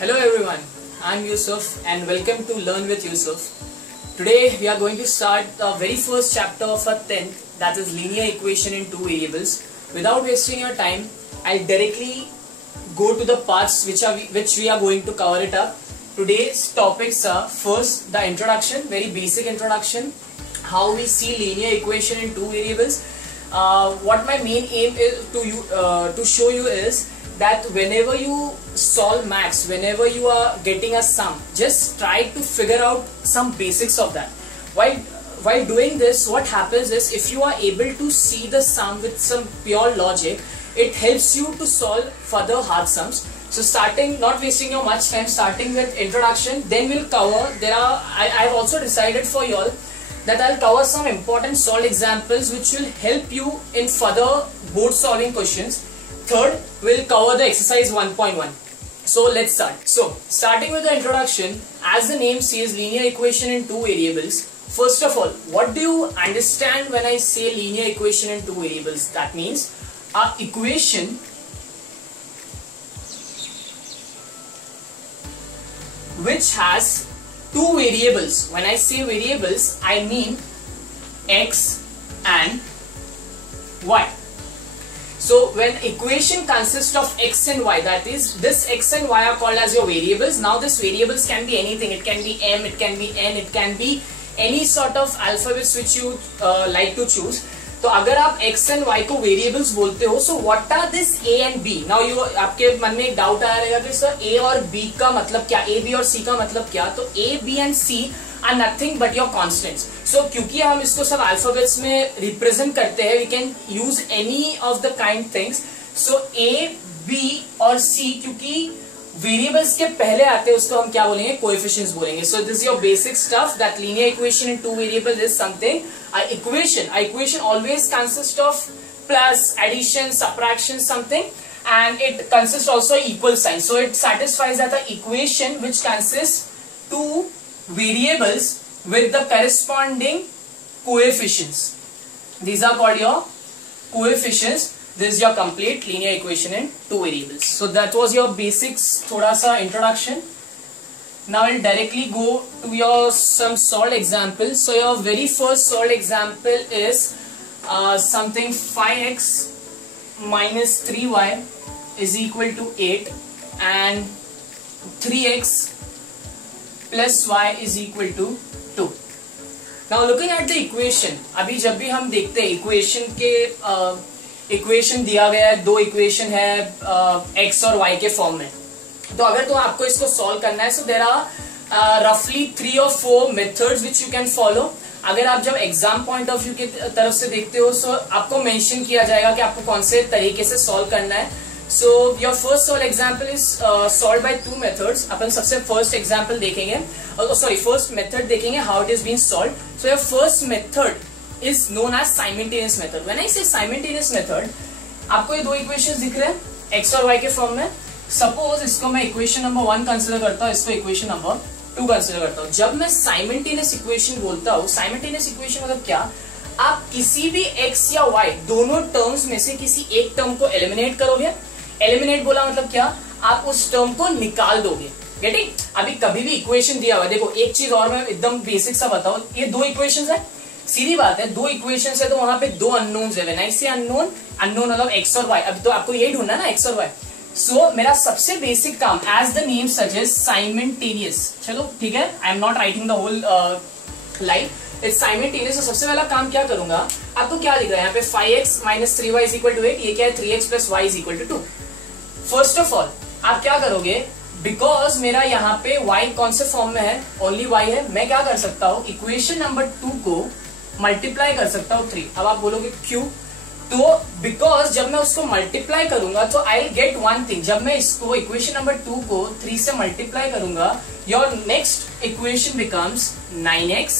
Hello everyone, I'm Yusuf and welcome to Learn with Yusuf. Today we are going to start the very first chapter of our 10th, that is linear equation in two variables. Without wasting your time, I'll directly go to the parts which we are going to cover it up. Today's topics are first the introduction, very basic introduction, how we see linear equation in two variables. What my main aim is to show you is that whenever you solve maths, whenever you are getting a sum, just try to figure out some basics of that. While doing this, what happens is if you are able to see the sum with some pure logic, it helps you to solve further hard sums. So starting, not wasting your much time, starting with introduction, then we'll cover, I've also decided for you all that I'll cover some important solved examples which will help you in further board solving questions. Third, we'll cover the exercise 1.1. So let's start. So starting with the introduction, as the name says, linear equation in two variables. First of all, what do you understand when I say linear equation in two variables? That means a equation which has two variables. When I say variables, I mean x and y. So when equation consists of x and y, that is this x and y are called as your variables. Now this variables can be anything. It can be m, it can be n, it can be any sort of alphabets which you like to choose. तो अगर आप x and y को variables बोलते हो, so what are this a and b? Now you आपके मन में एक डाउट आया रहेगा कि सर a और b का मतलब क्या, a b और c का मतलब क्या? तो a, b and c are nothing but your constants. So क्योंकि हम इसको सब alphabets में represent करते हैं, we can use any of the kind things. So a, b और c क्योंकि variables के पहले आते हैं, उसको हम क्या बोलेंगे? Coefficients बोलेंगे. So this is your basic stuff, that linear equation in two variables is something. A equation always consists of plus, addition, subtraction, something, and it consists also equal sign. So it satisfies that the equation which consists two variables with the corresponding coefficients. These are called your coefficients. This is your complete linear equation in two variables. So that was your basics, thoda sa introduction. Now I'll directly go to your some solved examples. So your very first solved example is something 5x minus 3y is equal to 8 and 3x plus y is equal to 2. Now looking at the equation, अभी जब भी हम देखते हैं equation के equation दिया गया है, दो इक्वेशन है x और y के फॉर्म में, तो अगर तो आपको इसको सॉल्व करना है, सो देयर आर रफली 3 or 4 methods which you can follow. अगर आप जब एग्जाम पॉइंट ऑफ व्यू की तरफ से देखते हो, सो आपको मेंशन किया जाएगा कि आपको कौन से तरीके से सॉल्व करना है. So your first solve example is solve by two methods. अपन सबसे फर्स्ट एग्जाम्पल देखेंगे, फर्स्ट मेथड देखेंगे how it is been solve. So your first method is known as simultaneous method. When I say simultaneous method, आपको ये दो equations दिख रहे हैं x और y के फॉर्म में. सपोज इसको मैं इक्वेशन नंबर 1 कंसिडर करता हूँ, इसको इक्वेशन नंबर 2 कंसिडर करता हूँ. जब मैं साइमल्टेनियस इक्वेशन बोलता हूँ, साइमल्टेनियस इक्वेशन मतलब क्या? आप किसी भी x या y दोनों टर्म्स में से किसी एक टर्म को एलिमिनेट करोगे. एलिमिनेट बोला मतलब क्या? आप उस टर्म को निकाल दोगे. गेटिंग? अभी कभी भी इक्वेशन दिया हुआ है, देखो एक चीज और मैं एकदम बेसिक सा बताऊं, ये दो इक्वेशन है, सीधी बात है, दो इक्वेशंस है तो वहां पे दो अननोन्स है. व्हेन आई से अननोन, अननोन मतलब x और y. अभी तो आपको यही ढूंढना है ना, x और y. सो मेरा सबसे बेसिक काम, as the name suggest, simultaneous. चलो ठीक है, I am not writing the whole line, it's simultaneous. तो सबसे पहला काम क्या करूंगा, आपको क्या दिख रहा है यहाँ पे 5x minus 3y is equal to 8. ये क्या है? 3x plus y is equal to 2. First of all आप क्या करोगे, बिकॉज मेरा यहाँ पे y कौन से फॉर्म में है? ओनली y है. मैं क्या कर सकता हूँ, इक्वेशन नंबर 2 को मल्टीप्लाई कर सकता हूँ 3. अब आप बोलोगे क्यों? तो बिकॉज जब मैं उसको मल्टीप्लाई करूंगा तो I will get one thing. जब मैं इसको इक्वेशन नंबर 2 को 3 से मल्टीप्लाई करूंगा, your next equation becomes 9x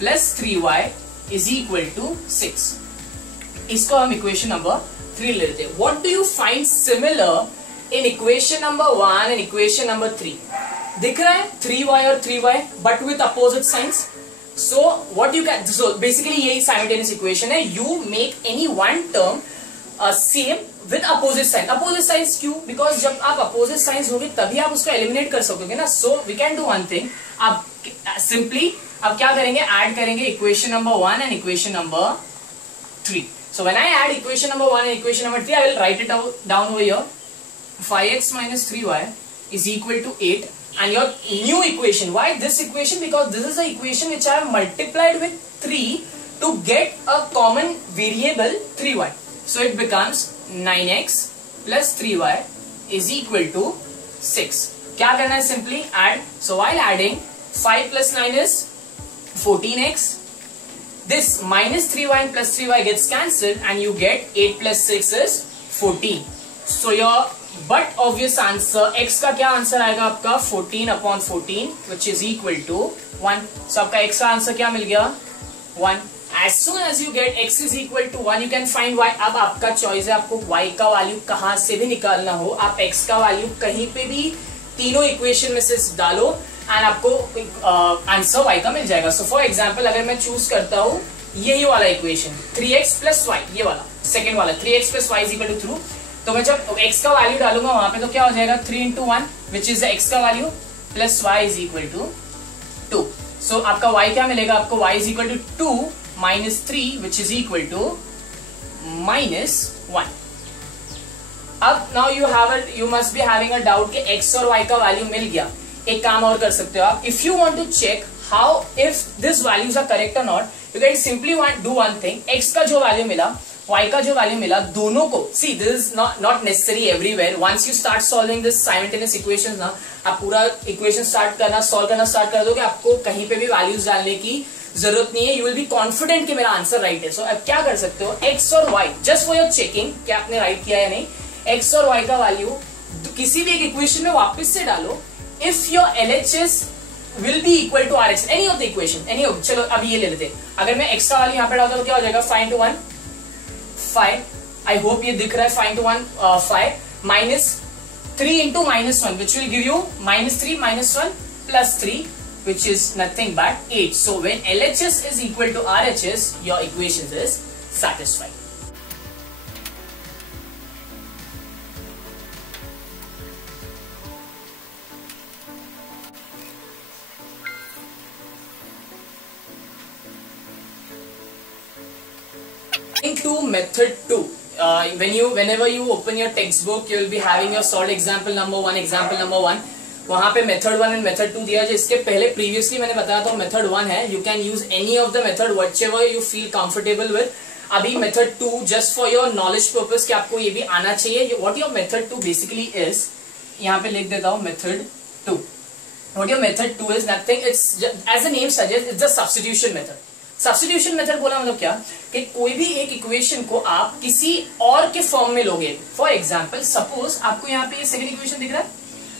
plus 3y is equal to 6. इसको हम इक्वेशन नंबर 3 लेते हैं. What do you find similar in equation number 1 and equation number 3? दिख रहा है 3y और 3y but with opposite signs. So what you can, so basically यही simultaneous equation है. You make any one term same with opposite sign. Opposite signs क्यों? Because जब आप opposite signs होगे तभी आप उसको एलिमिनेट कर सकोगे ना. So we can do one thing. आप सिंपली अब क्या करेंगे, ऐड करेंगे equation number 1 and equation number 3. So when I add equation number 1 and equation number 3, I will write it down over here. 5x minus 3y is equal to 8. And your new equation, why this equation? Because this is the equation which I have multiplied with 3 to get a common variable 3y. So it becomes 9x plus 3y is equal to 6. क्या करना है? Simply add. So while adding, 5 plus 9 is 14x. This minus 3y and plus 3y gets cancelled and you get 8 plus 6 is 14. So your but obvious answer, x का क्या answer आएगा आपका? 14 upon 14 which is equal to 1. So आपका x का answer क्या मिल गया? 1. As soon as you get x is equal to 1, you can find y. अब आपका चॉइस है, आपको y का वैल्यू कहाँ से भी निकालना हो, आप x का वैल्यू कहीं पे भी तीनों इक्वेशन में से डालो एंड आपको आंसर y का मिल जाएगा. सो फॉर एग्जांपल अगर मैं चूज करता हूँ यही वाला इक्वेशन 3x प्लस y, ये वाला सेकेंड वाला 3x plus y is equal to 3, तो मैं जब x का वैल्यू डालूंगा वहां पे तो क्या हो जाएगा? 3 into 1 विच इज x का value plus y is equal to 2. So आपका y क्या मिलेगा? आपको y is equal to 2 minus 3 which is equal to minus 1. अब now you must be having a doubt कि x और y का वैल्यू मिल गया. एक काम और कर सकते हो आप. If you want to check how if this values are correct और not, you can simply do one thing. x का जो वैल्यू मिला, y का जो वैल्यू मिला, दोनों को see this is not necessary everywhere. Once you start solving this simultaneous equations ना, आप पूरा इक्वेशन सॉल्व करना स्टार्ट कर दोगे, आपको कहीं पे भी वैल्यूज डालने की जरूरत नहीं है. यू विल बी कॉन्फिडेंट कि मेरा आंसर राइट है. सो अब क्या कर सकते हो, x और y just for your checking कि आपने राइट किया या नहीं, x और y का वैल्यू किसी भी एक इक्वेशन में वापस से डालो. If your LHS will be equal to RHS, any of the equation, any of, चलो अब ये ले लेते. अगर मैं x का वैल्यू यहाँ पे डालता हूँ तो क्या हो जाएगा? 5 into 1 5. आई होप ये दिख रहा है. 5 into 1 5 minus 3 into minus 1 which will give you minus 3 minus 1 plus 3 which is nothing but 8. So when LHS is equal to RHS, your equation is satisfied. To method 2. Whenever you open your textbook, you will be having your solved example number 1, example number 1. वहां पे method 1 and method 2 दिया है. इसके पहले previously मैंने बताया था method 1 है. You can use any of the method whichever you feel comfortable with. अभी method 2 just for your knowledge purpose कि आपको ये भी आना चाहिए. What your method 2 basically is, यहाँ पे लिख देता हूँ method 2. What your method 2 is nothing. It's as the name suggests, it's the substitution method. Substitution method बोला मतलब क्या कि कोई भी एक इक्वेशन को आप किसी और के फॉर्म में लोगे. फॉर एग्जांपल सपोज आपको यहाँ पे ये सेकंड इक्वेशन दिख रहा है.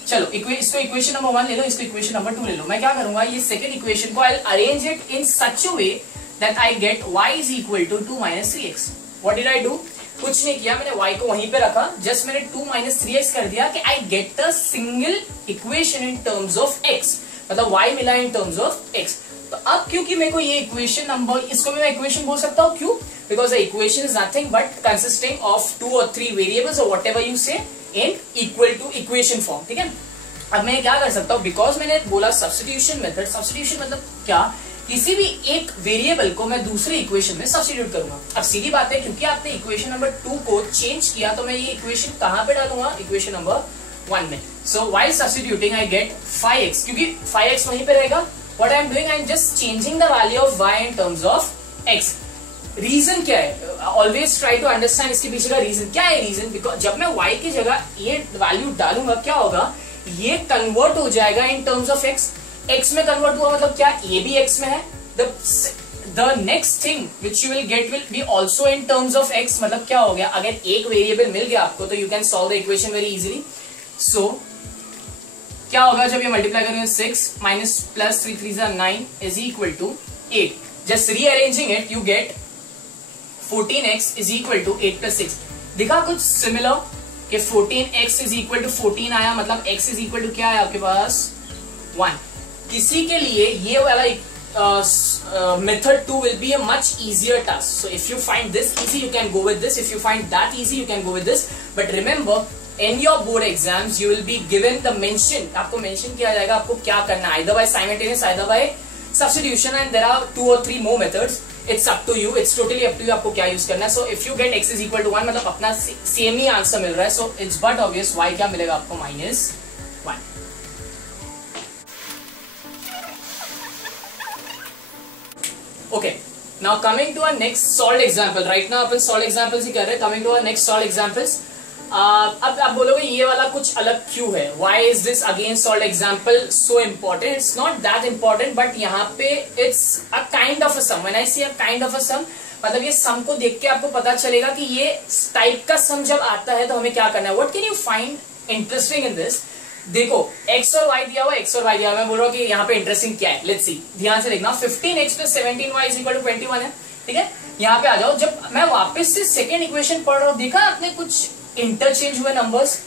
चलो इसको इक्वेशन नंबर 1 ले लो, इसको इक्वेशन नंबर 2 ले लो. मैं क्या करूंगा, ये सेकंड इक्वेशन को I will arrange it in such a way that I get y is equal to 2 minus 3x. What did I do? कुछ नहीं किया, मैंने y को वहीं पे रखा, जस्ट मैंने 2 minus 3x कर दिया कि I get a single equation in terms of x. मतलब y मिला इन टर्म्स ऑफ x. तो अब क्योंकि मेरे को ये इक्वेशन नंबर, इसको भी मैं इक्वेशन बोल सकता हूँ. क्यों? Because the equation is nothing but consisting of 2 or 3 variables और whatever you say in equal to equation form. ठीक है. अब मैं क्या कर सकता हूँ, बिकॉज मैंने बोला सब्स्टिट्यूशन मेथड. सब्स्टिट्यूशन मतलब क्या? किसी भी एक वेरिएबल को मैं दूसरे इक्वेशन में सब्स्टिट्यूट करूंगा. अब सीधी बात है, क्योंकि आपने इक्वेशन नंबर 2 को चेंज किया तो मैं ये इक्वेशन कहां पे डालूंगा? इक्वेशन नंबर 1 में. सो while substituting I get 5x, क्योंकि 5x वहीं पे रहेगा. What I am doing, I am just changing the value of y in terms of x. Reason क्या है? ऑलवेज ट्राई टू अंडरस्टैंड इसके पीछे का रीजन क्या है. रीजन बिकॉज जब मैं y की जगह ये वैल्यू डालूंगा क्या होगा, ये कन्वर्ट हो जाएगा in terms of x. x में कन्वर्ट हुआ मतलब क्या? ये भी x में है. The next thing which you will gate will be also in terms of x. मतलब क्या हो गया, अगर एक वेरिएबल मिल गया आपको तो you can solve the equation very easily. So क्या होगा जब ये मल्टीप्लाई करेंगे? 6 minus plus 3 3s are 9 is equal to 8. Just rearranging it, you get 14x is equal to 8 plus 6. दिखा कुछ सिमिलर कि 14x is equal to 14 आया, मतलब x is equal to क्या है आपके पास? 1. किसी के लिए ये वाला method 2 will be a much easier task. So if you find this easy, you can go with this. If you find that easy, you can go with this. But remember, in your board exams, you will be given the mention. आपको mention किया जाएगा आपको क्या करना है. Either by simultaneous, either by substitution, and there are 2 or 3 more methods. It's up to you. It's totally up to you. आपको क्या use करना है. So if you get x is equal to 1, मतलब अपना सेम ही answer मिल रहा है. So it's but obvious y क्या मिलेगा आपको -1. Okay. Now coming to our next solved example. Right now upon solved examples ही कर रहे हैं. Coming to our next solved examples. अब आप बोलोगे ये वाला कुछ अलग क्यों है. Why is this again solved example so important? It's not that important, but यहाँ पे it's a kind of a sum. When I say a kind of a sum, मतलब ये sum को देख के आपको पता चलेगा कि ये टाइप का sum जब आता है तो हमें क्या करना है. What can you find interesting in this? देखो x और y दिया हुआ, x और y दिया हुआ. मैं बोल रहा हूँ कि यहाँ पे इंटरेस्टिंग क्या है. Let's see. ध्यान से देखना. 15x + 17y = 21 है. ठीक है. यहाँ पे आ जाओ. जब मैं वापस से सेकेंड इक्वेशन पढ़ रहा हूँ, देखा आपने कुछ इंटरचेंज हुए नंबर्स.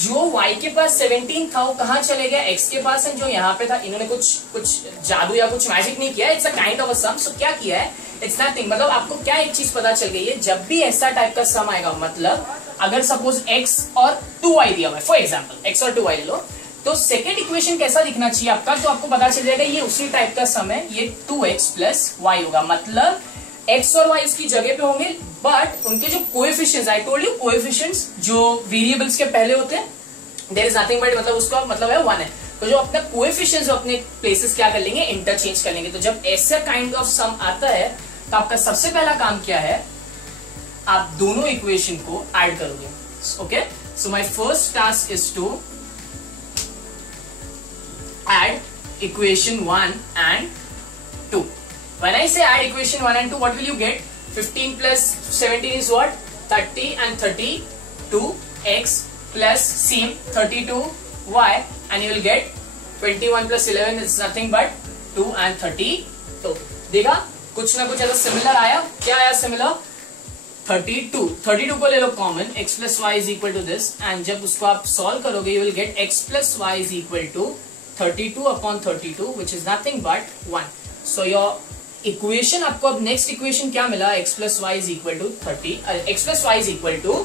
जो y के पास 17 था वो कहाँ चले गया, x के पास है जो यहाँ पे था. इन्होंने कुछ जादू या कुछ मैजिक नहीं किया. It's a kind of a sum. So क्या किया है, इट्स नथिंग. मतलब आपको क्या एक चीज पता चल गई है, जब भी ऐसा टाइप का सम आएगा, मतलब अगर सपोज x और 2y दिया हुआ है, फॉर एग्जाम्पल x और 2y ले लो, तो सेकेंड इक्वेशन कैसा दिखना चाहिए आपका, तो आपको पता चल जाएगा ये उसी टाइप का सम है. ये 2x + y होगा. मतलब x और y उसकी जगह पे होंगे, बट उनके जो coefficients, I told you coefficients जो वेरिएबल्स के पहले होते हैं, देयर इज नथिंग बट मतलब उसका मतलब है 1 है. तो जो अपने कोएफिशिएंट्स जो अपने प्लेसेस क्या कर लेंगे, इंटरचेंज कर लेंगे. तो जब ऐसा काइंड ऑफ सम आता है तो आपका सबसे पहला काम क्या है, आप दोनों इक्वेशन को ऐड करोगे. Okay. So my first task is to add equation 1 and 2. When I say add equation 1 and 2, what will you get? 15 plus 17 is what? 30, and 32x plus same 32y, and you will get 21 plus 11 is nothing but 2 and 32. देखा कुछ ना कुछ ऐसा similar आया. क्या आया similar? 32 को ले लो common. x plus y is equal to this, and जब उसको आप सॉल्व करोगे you will get x plus y is equal to 32 upon 32, which is nothing but 1. So your equation, आपको अब नेक्स्ट इक्वेशन क्या मिला, x plus y is equal to 30, x plus y is equal to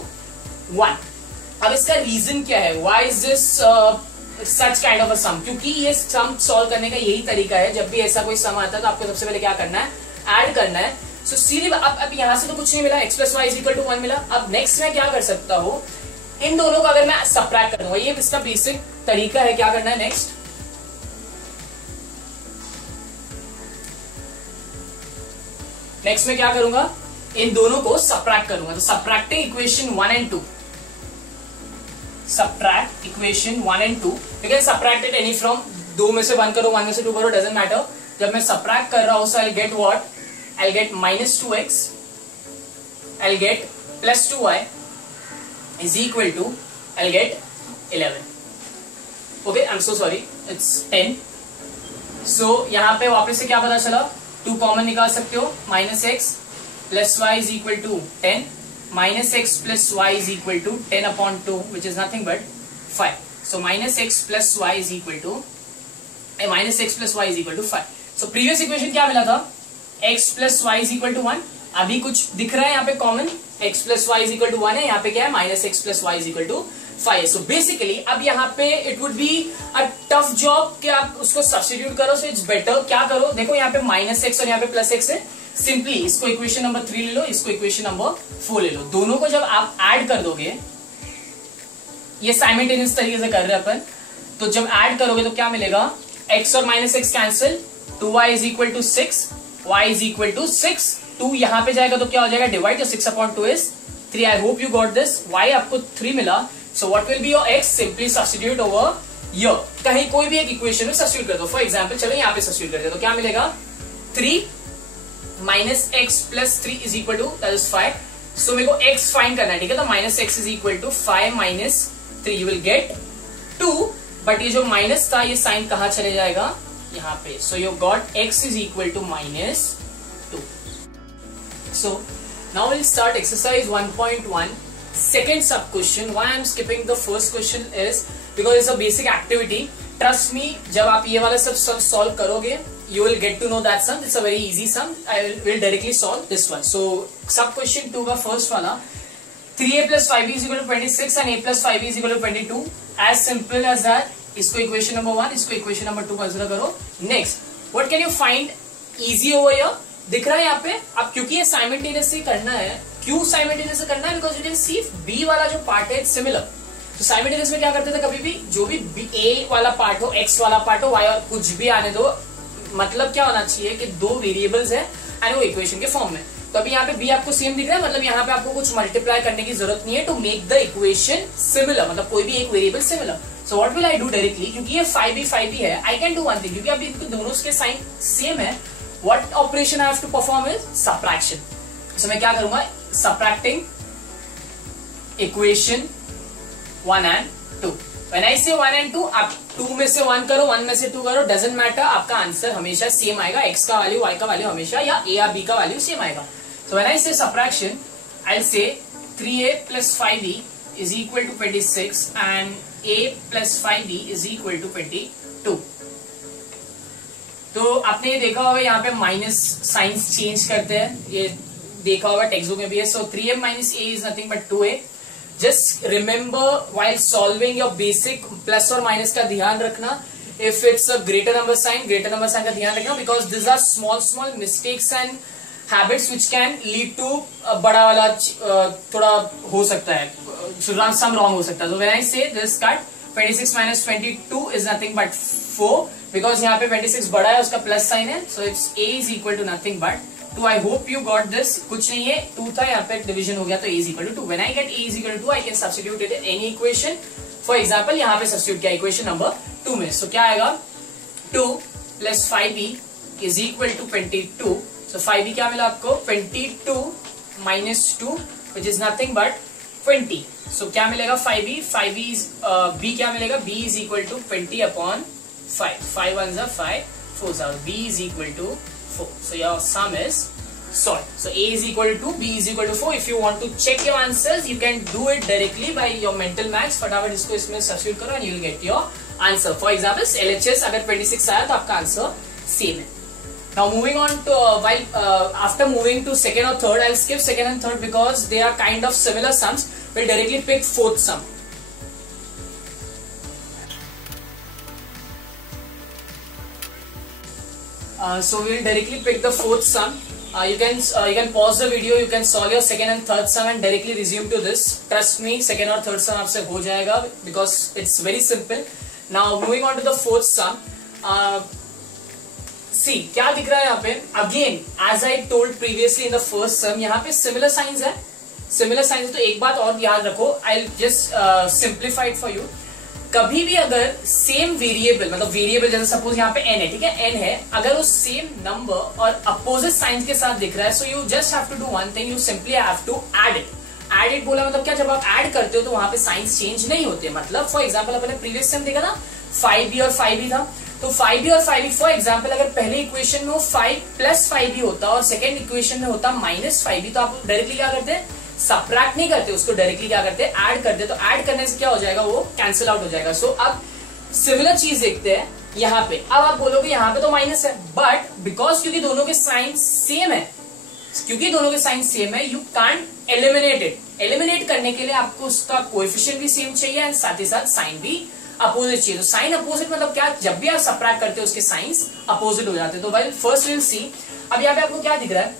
1. अब इसका reason क्या है, why is this such kind of a sum? क्योंकि ये सम सॉल्व करने का यही तरीका है. जब भी ऐसा कोई सम आता है तो आपको सबसे पहले क्या करना है, ऐड करना है. सो सीधे अब यहाँ से तो कुछ नहीं मिला, x plus y is equal to 1 मिला. अब नेक्स्ट मैं क्या कर सकता हूँ, इन दोनों को अगर मैं सबट्रैक्ट कर दूंगा, ये इसका बेसिक तरीका है. क्या करना है नेक्स्ट, नेक्स्ट में क्या करूंगा, इन दोनों को सबट्रैक्ट करूंगा. तो subtracting equation 1 and 2, subtract equation 1 and 2. You can subtract it any from, 2 में से 1 करो, 1 में से 2 करो, डजंट मैटर. जब मैं सबट्रैक्ट कर रहा हूं, so I get what, I get -2x, I get +2y is equal to, I get 11. Okay, I am so sorry, it's 10. So यहां पे वापस से क्या पता चला, 2 कॉमन निकाल सकते हो. -x plus y is equal to 10, -x plus y is equal to 10 upon 2, which is nothing but 5. So -x plus y is equal to -5. So previous equation क्या मिला था, x plus y is equal to 1. अभी कुछ दिख रहा है यहाँ पे common, x plus y is equal to 1 है. यहाँ पे क्या है, -x plus y is equal to 5. So basically अब यहाँ पे it would be a tough job कि आप उसको सब्स्टिट्यूट करो. So it's better क्या करो, देखो यहाँ पे -x और यहाँ पे +x है. सिंपली इसको इक्वेशन नंबर 3 ले लो, इसको इक्वेशन नंबर 4 ले लो. दोनों को जब आप ऐड कर दोगे, ये साइमल्टेनियस तरीके से कर रहे हैं अपन, तो जब ऐड करोगे तो क्या मिलेगा, x और -x cancel, 2y is equal to 6, y is equal to 6. 2 यहाँ पे जाएगा तो क्या हो जाएगा, divide. 6 upon 2 is 3. I hope you got this. y आपको 3 मिला. So what will be your x? Simply substitute over here. कहीं कोई भी एक इक्वेशन में सब्स्टिट्यूट कर दो. फॉर एग्जाम्पल चलो यहाँ पे सब्स्टिट्यूट करते हैं, तो क्या मिलेगा, 3 minus x plus 3 is equal to, that is 5. So मेरे को x फाइंड करना है, ठीक है. तो -x is equal to 5 minus 3, you will get 2. But ये जो माइनस था, ये साइन कहाँ चले जाएगा, यहाँ पे. So you got x is equal to -2. So now we'll start exercise 1.1. Second sub question. Why I'm skipping the first question is because it's a basic activity. Trust me, जब आप ये वाला सब सॉल्व करोगे you will get to know that sum. It's a very easy sum. I will directly solve this one. So sub question 2 का first वाला 3a plus 5b is equal to 26 and a plus 5b is equal to 22. As simple as that. इसको equation number 1, इसको equation number 2 consider करो. Next, what can you find easy over here? दिख रहा है यहाँ पे. अब क्योंकि ये simultaneously करना है, क्यों simultaneously करना है? Because you can see b वाला जो part है it's similar. तो साइमल्टेनियस में क्या करते थे, कभी भी जो भी a वाला पार्ट हो, x वाला पार्ट हो, y और कुछ भी आने दो, मतलब क्या होना चाहिए कि दो वेरिएबल्स है एंड वो इक्वेशन के फॉर्म में. तो अभी यहाँ पे b आपको सेम दिख रहा है, मतलब यहाँ पे आपको कुछ मल्टीप्लाई करने की जरूरत नहीं है to make the equation similar, मतलब कोई भी एक variable similar. So what will I do directly, क्योंकि ये 5b है, I can do one thing, क्योंकि अभी दोनों के साइन सेम है. What operation I have to perform is subtraction. So मैं क्या करूंगा, subtracting equation 1 and 2. When I say 1 and 2, आप 2 में से 1 करो, 1 में से 2 करो, डजेंट मैटर, आपका आंसर हमेशा सेम आएगा. x का वैल्यू, y का वैल्यू हमेशा, या a या b का वैल्यू सेम आएगा. So when I say subtraction, I'll say 3a plus 5b is equal to 26 and a plus 5b is equal to 22. तो आपने ये देखा होगा यहाँ पे माइनस साइंस चेंज करते हैं, ये देखा होगा टेक्स्ट बुक में भी है. So 3a minus a is nothing but 2a. Just remember while solving your basic plus और minus का ध्यान रखना. If it's a greater number sign का ध्यान रखना, because these are small mistakes and habits which can lead to बड़ा वाला थोड़ा हो सकता है, some wrong हो सकता है. So when I say this cut 26 minus 22 is nothing but 4, because यहाँ पे 26 बड़ा है, उसका प्लस साइन है, so it's a is equal to nothing but 2. I hope you got this. कुछ नहीं है, 2 था, यहाँ पे डिवीजन हो गया तो a is equal to 2. When I get a is equal to 2, I can substitute it in any equation. For example, यहाँ पे substitute किया इक्वेशन नंबर 2 में. So क्या आएगा, 2 plus 5b is equal to 22. So 5b क्या मिला आपको, 22 minus 2 which is nothing but 20. So क्या मिलेगा 5b, 5b is b क्या मिलेगा, b is equal to 20 upon 5. 5 ones are 5, 4s are, b is equal to 4. So your sum is solved. So a is equal to 2, b is equal to 4. If you want to check your answers, you can do it directly by your mental maths. फटाफट इसको इसमें substitute करो and you will get your answer. For example, LHS अगर 26 आया तो आपका answer same है. Now moving on to after moving to second or third, I'll skip second and third because they are kind of similar sums. We'll directly pick fourth sum. So we will directly pick the fourth sum. You can pause the video. You can solve your second and third sum and directly resume to this. Trust me, second और third sum आपसे हो जाएगा because it's very simple. Now moving on to the fourth sum. See क्या दिख रहा है यहाँ पे? Again, as I told previously in the first sum, यहाँ पे similar signs है. Similar signs तो एक बात और याद रखो. I'll just simplify it for you. कभी भी अगर सेम वेरिएबल, मतलब वेरिएबल जैसे सपोज यहाँ पे n है, ठीक है, n है, अगर वो सेम नंबर और अपोजिट साइन के साथ दिख रहा है, so you just have to do one thing, you simply have to add it. Add it बोला मतलब क्या, जब आप ऐड करते हो तो वहां पे साइंस चेंज नहीं होते. मतलब फॉर एग्जांपल अपने प्रीवियस टाइम देखा ना 5b और 5b था, तो 5b और 5b फॉर एग्जांपल अगर पहले इक्वेशन में वो 5 प्लस 5b होता और सेकेंड इक्वेशन में होता माइनस 5b, तो आप डायरेक्टली क्या करते हैं, सबट्रैक्ट नहीं करते उसको, डायरेक्टली क्या करते हैं, ऐड करते. तो ऐड करने से क्या हो जाएगा, वो कैंसिल आउट हो जाएगा. सो अब सिमिलर चीज देखते हैं यहाँ पे. अब आप बोलोगे यहाँ पे तो माइनस है, बट बिकॉज क्योंकि दोनों के साइन सेम है, you can't eliminate it. Eliminate करने के लिए आपको उसका कोएफिशिएंट भी सेम चाहिए एंड साथ ही साथ साइन भी अपोजिट चाहिए. तो साइन अपोजिट मतलब क्या, जब भी आप सबट्रैक्ट करते हो उसके साइंस अपोजिट हो जाते हैं. तो वेल फर्स्ट विल सी. अब यहाँ पे आपको क्या दिख रहा है,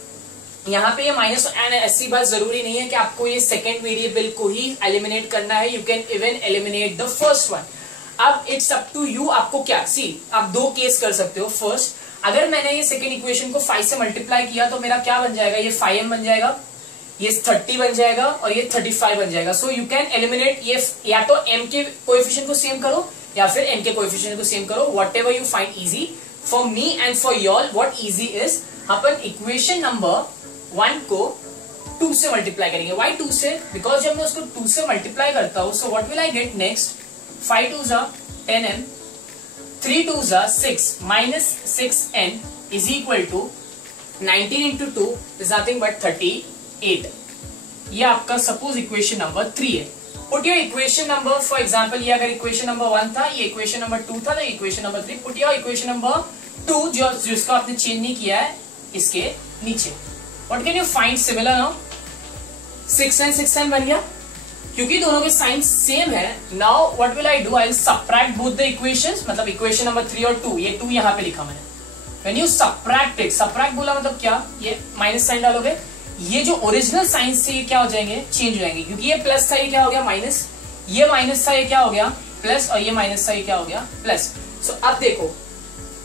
यहाँ पे ये माइनस एंड ऐसी बात जरूरी नहीं है कि आपको ये सेकेंड वेरिएबल को ही एलिमिनेट करना है. You can even eliminate the first one. अब इट्स अप टू यू, आपको क्या, सी आप दो केस कर सकते हो. फर्स्ट, अगर मैंने ये सेकेंड इक्वेशन को 5 से मल्टीप्लाई किया तो मेरा क्या बन जाएगा, ये 5m बन जाएगा, ये 30 बन जाएगा और ये 35 बन जाएगा. सो यू कैन एलिमिनेट ये, या तो m के कोएफिशिएंट को सेम करो या फिर n के कोएफिशिएंट को सेम करो. What ever you find easy. For me and for your what easy is, upon equation number 1 को 2 से मल्टीप्लाई करेंगे. वाई 2 से, बिकॉज जब मैं उसको 2 से मल्टीप्लाई करता हूं, सो what will I get next, 5 2s are 10m, 3 2s are 6 minus 6n is equal to 19 into 2 is nothing but 38. ये आपका सपोज इक्वेशन नंबर 3 है. Put your equation number, for example ये अगर इक्वेशन नंबर 1 था, ये equation number 2 था, तो equation number 3, put your equation number 2 जिसको आपने चेंज नहीं किया है इसके नीचे. What can you find similar now? 6 and 6 बन गया क्योंकि दोनों के साइन सेम है. Now what will I do? I will subtract both the equations. मतलब इक्वेशन नंबर 3 और 2, ये 2 यहाँ पे लिखा मैंने. When you subtract it, subtract बोला मतलब क्या? ये माइनस साइन डालोगे, ये जो ओरिजिनल साइन से ये क्या हो जाएंगे? चेंज हो जाएंगे. क्योंकि ये प्लस था, ये क्या हो गया? माइनस. ये माइनस था, ये क्या हो गया? प्लस. और ये माइनस था, ये क्या हो गया? प्लस. सो अब देखो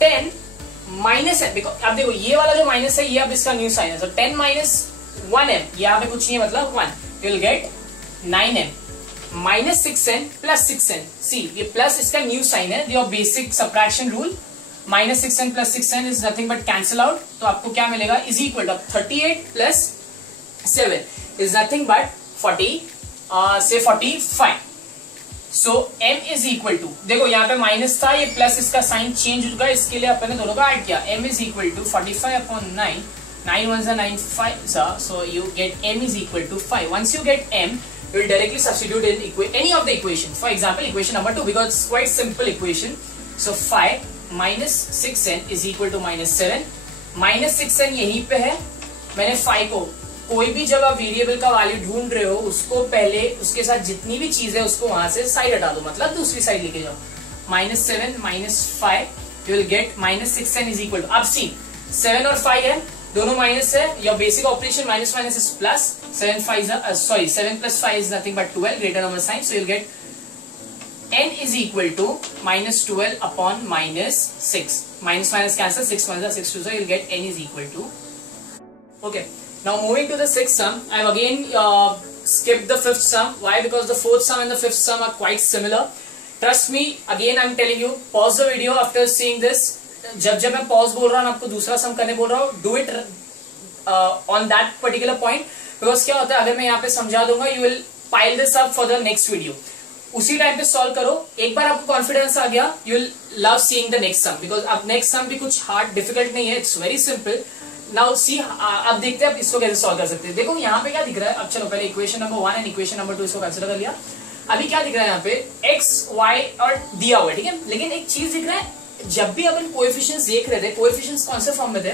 10 माइनस है, अब देखो ये वाला जो माइनस है ये अब इसका न्यू साइन है. सो 10 माइनस 1m, यहाँ पे कुछ नहीं है मतलब 1, you will get 9m minus 6n plus 6n. See ये प्लस इसका न्यू साइन है. Your basic subtraction rule, minus 6n plus 6n is nothing but cancel out. तो आपको क्या मिलेगा? Is equal to 38 plus 7 is nothing but 45. So m is equal to, देखो यहाँ पे माइनस था, ये प्लस इसका साइन चेंज हो चुका है, इसके लिए अपने दोनों का ऐड किया. m is equal to 45 upon 9, 9 1 9 5, so you get m is equal to 5. Once you get m, you will directly substitute in any of the equation. For example, equation number 2, because it's quite simple equation. So 5 minus 6n is equal to minus 7. Minus 6n यहीं पे है. मैंने 5 को, कोई भी जब आप variable का वैल्यू ढूंढ रहे हो उसको पहले उसके साथ जितनी भी चीज है उसको वहां से साइड हटा दो, मतलब दूसरी साइड लेके जाओ. Minus 7 minus 5 you will get minus 6n is equal to, अब सी 7 और 5 है, दोनों माइनस है. Your basic operation minus minus is plus. 7 plus 5 is nothing but 12, greater number sign. So you will get n is equal to minus 12 upon minus 6. Minus minus cancel, 6 minus 6 2, so you will get n is equal to. Okay. Now moving to the sixth sum, I have again skipped the fifth sum. Why? Because the fourth sum and the fifth sum are quite similar. Trust me, again I am telling you, pause the video after seeing this. जब मैं pause बोल रहा हूँ, आपको दूसरा sum करने बोल रहा हूँ, do it on that particular point. Because क्या होता है, अगर मैं यहाँ पे समझा दूंगा, you will pile this up for the next video. उसी टाइम पे सॉल्व करो. एक बार आपको कॉन्फिडेंस आ गया, you will love seeing the next sum. Because अब next sum भी कुछ hard, difficult नहीं है, it's very simple. Now see, अब देखते हैं अब इसको कैसे सॉल्व कर सकते हैं. देखो यहाँ पे क्या दिख रहा है. अब चलो पहले equation number 1 and equation number 2 इसको कंसीडर कर लिया. अभी क्या दिख रहा है यहाँ पे? x y और दिया हुआ है, ठीक है. लेकिन एक चीज दिख रहा है, जब भी अपन कोएफिशिएंट्स देख रहे थे, कोएफिशिएंट्स कौन से फॉर्म में थे?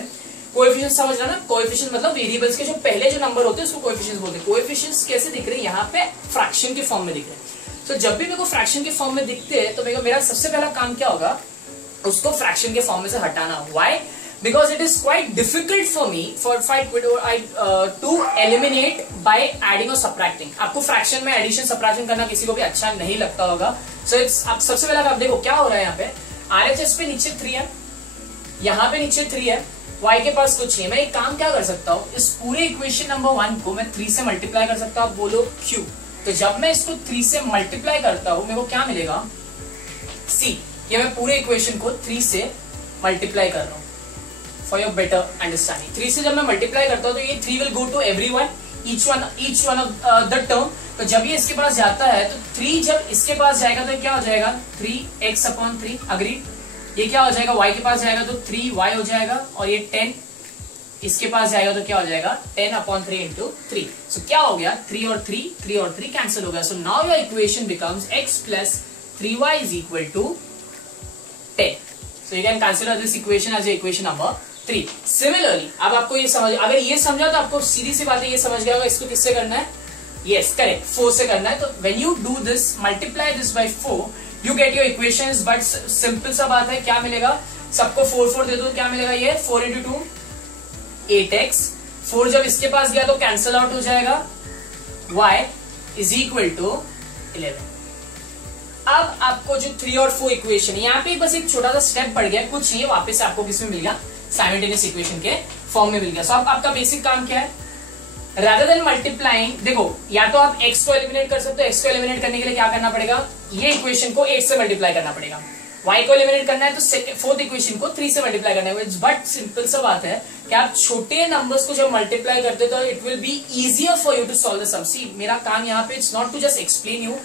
कोएफिशिएंट्स समझ रहा ना? कोएफिशिएंट्स मतलब वेरिएबल्स के जो पहले जो नंबर होते हैं उसको कोएफिशिएंट्स बोलते हैं. कोएफिशिएंट्स कैसे दिख रहे हैं? यहाँ पे फ्रैक्शन के फॉर्म में दिख रहे हैं. तो जब भी मेरे को फ्रैक्शन के फॉर्म में दिखते हैं तो मेरा सबसे पहला काम क्या होगा? उसको फ्रैक्शन के फॉर्म में से हटाना. Why? Because it is quite difficult for me to eliminate by adding or subtracting. आपको फ्रैक्शन में एडिशन सब्ट्रैक्शन करना किसी को भी अच्छा नहीं लगता होगा. So it's, अब सबसे पहला आप देखो क्या हो रहा है यहाँ पे. RHS पे नीचे 3 है, यहाँ पे नीचे 3 है, y के पास कुछ नहीं है. मैं एक काम क्या कर सकता हूँ, इस पूरे इक्वेशन नंबर 1 को मैं 3 से मल्टीप्लाई कर सकता हूँ. बोलो q. तो जब मैं इसको 3 से मल्टीप्लाई करता हूँ, मेरे को क्या मिलेगा? c. ये मैं पूरे इक्वेशन को 3 से मल्टीप्लाई कर रहा हूँ फॉर योर बेटर अंडरस्टैंडिंग. 3 से जब मैं मल्टीप्लाई करता हूँ तो ये 3 will go to everyone, each one of the term. तो जब ये इसके पास जाता है तो 3 जब इसके पास जाएगा तो क्या हो जाएगा? 3x upon 3. अग्री. ये क्या हो जाएगा? y के पास जाएगा तो 3y हो जाएगा, और ये 10 इसके पास जाएगा तो क्या हो जाएगा? 10 अपॉन 3 इंटू 3. सो क्या हो गया? 3 और 3 कैंसिल हो गया. So now your equation becomes x plus 3y is equal to 10. So you can consider this equation as your equation number 3. Similarly, अब आपको ये समझ, अगर ये समझा तो आपको सीधी सी बात है, ये समझ गया होगा इसको किससे करना है. Yes, correct, 4 से करना है. तो when you do this, multiply this by 4, you get your equations. But simple सा बात है, क्या मिलेगा? सबको 4 दे दो, क्या मिलेगा? ये 4 into 2 8x. 4 जब इसके पास गया तो कैंसिल आउट हो जाएगा. y is equal to 11. अब आपको जो 3 और 4 इक्वेशन है, यहाँ पे बस एक छोटा सा स्टेप बढ़ गया, कुछ नहीं है, वापस आपको किसमें मिल गया? साइमल्टेनियस इक्वेशन के फॉर्म में मिल गया. सो अब आपका बेसिक काम क्या है? रादर देन मल्टीप्लाइंग, देखो या तो आप x को एलिमिनेट कर सकते हो. x को एलिमिनेट करने के लिए क्या करना पड़ेगा? ये इक्वेशन को 8 से मल्टीप्लाई करना पड़ेगा. y को एलिमिनेट करना है तो फोर्थ इक्वेशन को 3 से मल्टीप्लाई करना है. बट सिंपल सा बात है कि आप छोटे नंबर्स को जब मल्टीप्लाई करते हो तो it will be easier for you to solve the sum. See मेरा काम यहाँ पे it's not to just explain you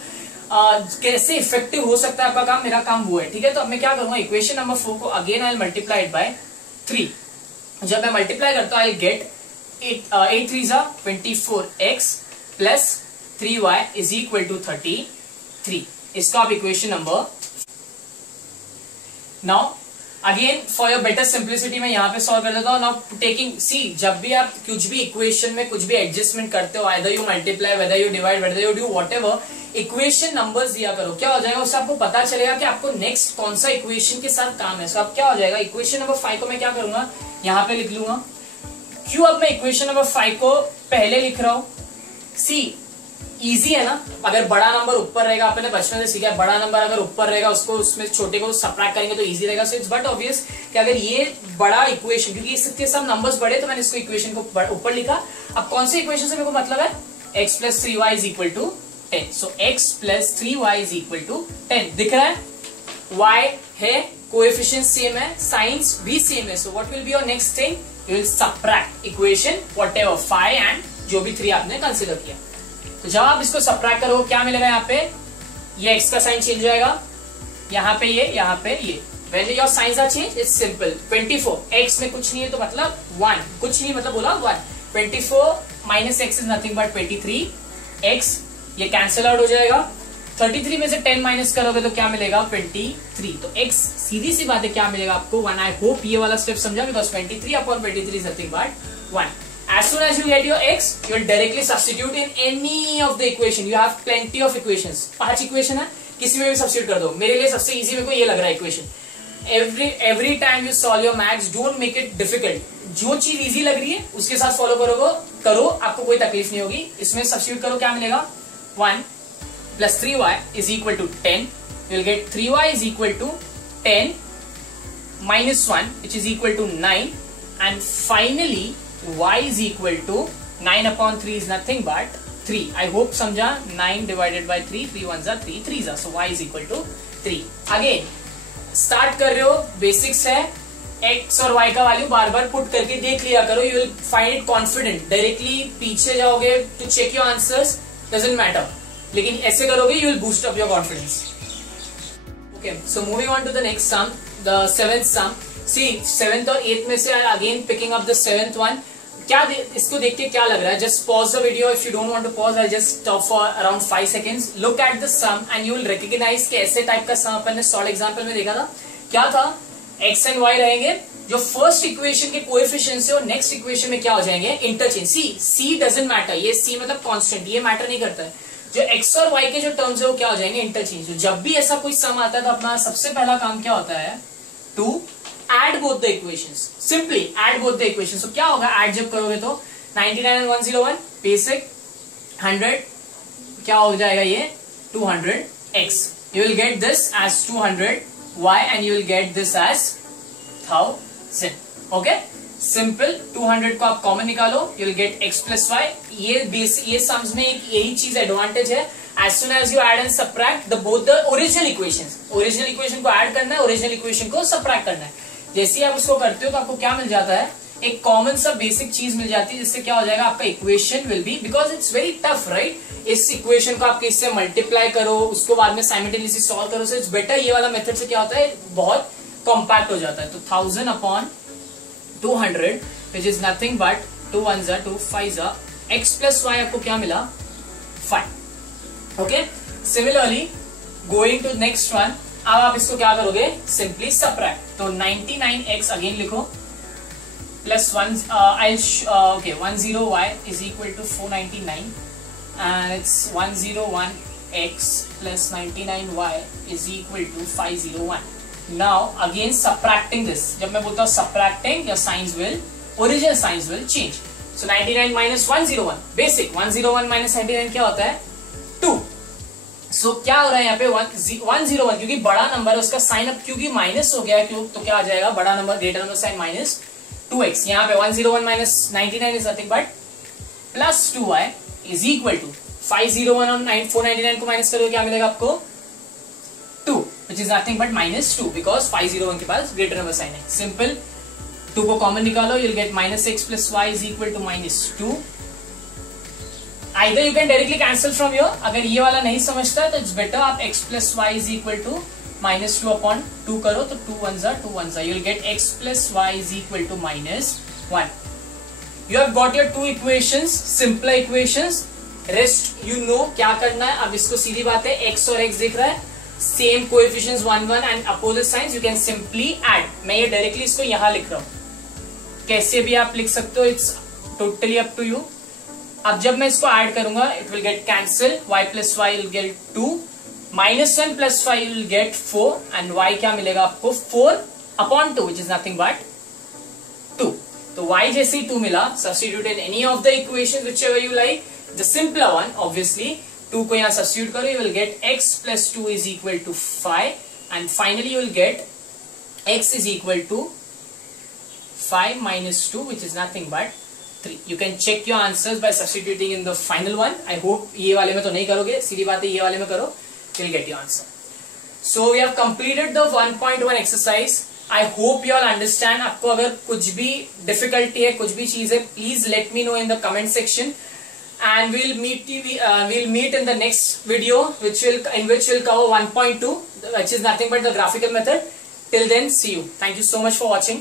कैसे इफेक्टिव हो सकता है आपका काम, मेरा काम वो है, ठीक है. तो अब मैं क्या करूंगा? इक्वेशन नंबर 4 को अगेन आई मल्टीप्लाई बाय 3. जब मैं मल्टीप्लाई करता हूं I get 8 3 24x plus 3y is equal to 33। इसका आप equation number. Now again for your better simplicity मैं यहाँ पे सॉल्व कर देता हूँ। नाउ टेकिंग सी, जब भी आप कुछ भी इक्वेशन में कुछ भी एडजस्टमेंट करते हो, either you multiply, whether you divide, whether you do whatever, equation numbers दिया करो। क्या हो जाएगा उससे आपको पता चलेगा कि आपको नेक्स्ट कौन सा इक्वेशन के साथ काम है। सो अब क्या हो जाएगा, इक्वेशन नंबर 5 को मैं क्या करूंगा, यहाँ पे लिख लूंगा। क्यों अब मैं इक्वेशन नंबर 5 को पहले लिख रहा हूं, सी इजी है ना। अगर बड़ा नंबर ऊपर रहेगा, आपने बचपन से सीखा है, बड़ा नंबर अगर ऊपर रहेगा उसको उसमें छोटे को सबट्रैक्ट करेंगे तो इजी रहेगा। सो इट्स बट ऑब्वियस कि अगर ये बड़ा इक्वेशन, क्योंकि इसके सब नंबर्स बड़े, तो मैंने इसको इक्वेशन को ऊपर लिखा। अब कौन सी इक्वेशन से मेरे को मतलब है, x plus 3y is equal to 10। So x plus 3y is equal to 10 दिख रहा है। y है, कोएफिशिएंट सेम है, साइंस भी सेम है। So what will be your next thing, you will subtract equation whatever 5 and जो भी 3 आपने कंसीडर किया। तो जब आप इसको सबट्रैक्ट करोगे क्या मिलेगा, यहाँ पे ये x का साइन चेंज हो जाएगा, यहाँ पे ये, यहाँ पे ये। When your signs are changed, it's simple. 24 x में कुछ नहीं है तो मतलब 1, कुछ नहीं मतलब बोला 1। 24 minus x is nothing but 23 x, ये कैंसिल आउट हो जाएगा। 33 में से 10 माइनस करोगे तो क्या मिलेगा, 23। तो x सीधी सी बात है क्या मिलेगा आपको 1। आई होप ये वाला स्टेप समझा, because 23 upon 23 is nothing but 1। As soon as you get your x, you will directly substitute in any of the equation. You have plenty of equations. 5 equation है, किसी में भी सब्स्टिट्यूट कर दो। मेरे लिए सबसे इजी मेरे को ये लग रहा है equation. Every time you solve your maths, don't make it difficult. जो चीज इजी लग रही है उसके साथ फॉलो करो, आपको कोई तकलीफ नहीं होगी। इसमें सब्स्टिट्यूट करो, क्या मिलेगा, 1 plus 3y is equal to 10. You will get 3y is equal to 10 minus 1, which is equal to 9, and finally y is equal to 9 upon 3 is nothing but 3. I hope समझा। 9 divided by 3, 3 ones are 3 3s are, so y is equal to 3. Again start कर रहे हो, basics है, x और y का value बार बार put करके देख लिया करो। You will find it confident. Directly पीछे जाओगे to check your answers, doesn't matter, लेकिन ऐसे करोगे you will boost up your confidence. Okay, so moving on to the next sum, the 7th sum. See 7th और 8th में से again picking up the 7th one. क्या इसको देख के क्या लग रहा है, just pause the video if you don't want to pause, I just stop for around 5 seconds। Look at the sum and you will recognise कि ऐसे टाइप का सम अपन ने सॉल्व एग्जांपल में देखा था। क्या था, x एंड y रहेंगे, जो फर्स्ट इक्वेशन के कोएफिशिएंट्स है और नेक्स्ट इक्वेशन में क्या हो जाएंगे, इंटरचेंज। सी डजंट मैटर, ये सी मतलब कांस्टेंट, ये मैटर नहीं करता है। जो x और y के जो टर्म्स है वो क्या हो जाएंगे, इंटरचेंज। जब भी ऐसा कोई सम आता है तो अपना सबसे पहला काम क्या होता है, to add both the equations. Simply add both the equations. So क्या होगा, add जब करोगे तो 99 and 101 basic 100 क्या हो जाएगा, ये 200x. You will get this as 200y and you will get this as 1000. Okay? Simple. 200 को आप कॉमन निकालो, you will get x plus y. ये सम्स में एक यही चीज एडवांटेज है। As soon as you add and subtract both the original equations, original equation को ऐड करना है, ओरिजिनल इक्वेशन को सबट्रैक्ट करना है। जैसे आप उसको करते हो तो आपको क्या मिल जाता है, एक कॉमन सा बेसिक चीज मिल जाती है, जिससे क्या हो जाएगा, आपका equation will be, because it's very tough right. इस इक्वेशन को आप किससे मल्टीप्लाई करो, उसको बाद में साइमल्टेनियसली सॉल्व करो। सो इट्स बेटर ये वाला मेथड से क्या होता है, बहुत कॉम्पैक्ट हो जाता है। तो 1000 upon 200 which is nothing but 2 1s are 2 5s are, x plus y आपको क्या मिला, 5। Okay, similarly going to next one. अब आप इसको क्या करोगे, सिंपली सबट्रैक्ट। तो 99x अगेन लिखो plus 1 okay 10y is equal to 499 and it's 101x plus 99y is equal to 501। Now again subtracting this, जब मैं बोलता हूं subtracting, your signs will, original signs will change. So 99 minus 101, basic 101 minus 99 क्या होता है, 2। सो क्या हो रहा है यहाँ पे 101, क्योंकि बड़ा नंबर है उसका साइन अब क्योंकि माइनस हो गया है, क्यों, तो क्या आ जाएगा, बड़ा number greater number sign minus 2x। यहाँ पे 101 minus 99 is nothing but plus 2y is equal to 501 और 499 को माइनस करोगे क्या मिलेगा आपको, 2 which is nothing but minus 2, because 501 के पास ग्रेटर नंबर साइन है। सिंपल, 2 को कॉमन निकालो, you'll get minus x plus y is equal to minus 2. Either you can directly cancel from here. अगर ये वाला नहीं समझता तो it's better आप x plus y is equal to minus 2 upon 2 करो, तो 2 1s are 2 1s are. You'll get x plus y is equal to minus 1. You have got your two equations, simpler equations. Rest you know क्या करना है. अब इसको सीधी बात है, x और x दिख रहा है, same coefficients 1 1 and opposite signs, you can simply add. मैं ये डायरेक्टली इसको यहां लिख रहा हूं, कैसे भी आप लिख सकते हो, it's totally up to you. अब जब मैं इसको ऐड करूंगा, it will get cancel, y plus y will get 2, -1 plus 5 will get 4 and y क्या मिलेगा आपको 4 upon 2 which is nothing but 2. तो y जैसे ही 2 मिला, substitute in any of the equation whichever you like, the simpler one obviously. 2 को यहां substitute करो, you will get x plus 2 is equal to 5 and finally you will get x is equal to 5 minus 2 which is nothing but 3. You can check your answers by substituting in the final one. I hope ये वाले में तो नहीं करोगे, सीधी बात है ये वाले में करो, you'll get your answer. So we have completed the 1.1 exercise. I hope you all understand. आपको अगर कुछ भी difficulty है, कुछ भी चीज है, please let me know in the comment section. And we'll meet in the next video in which we'll cover 1.2, which is nothing but the graphical method. Till then, see you. Thank you so much for watching.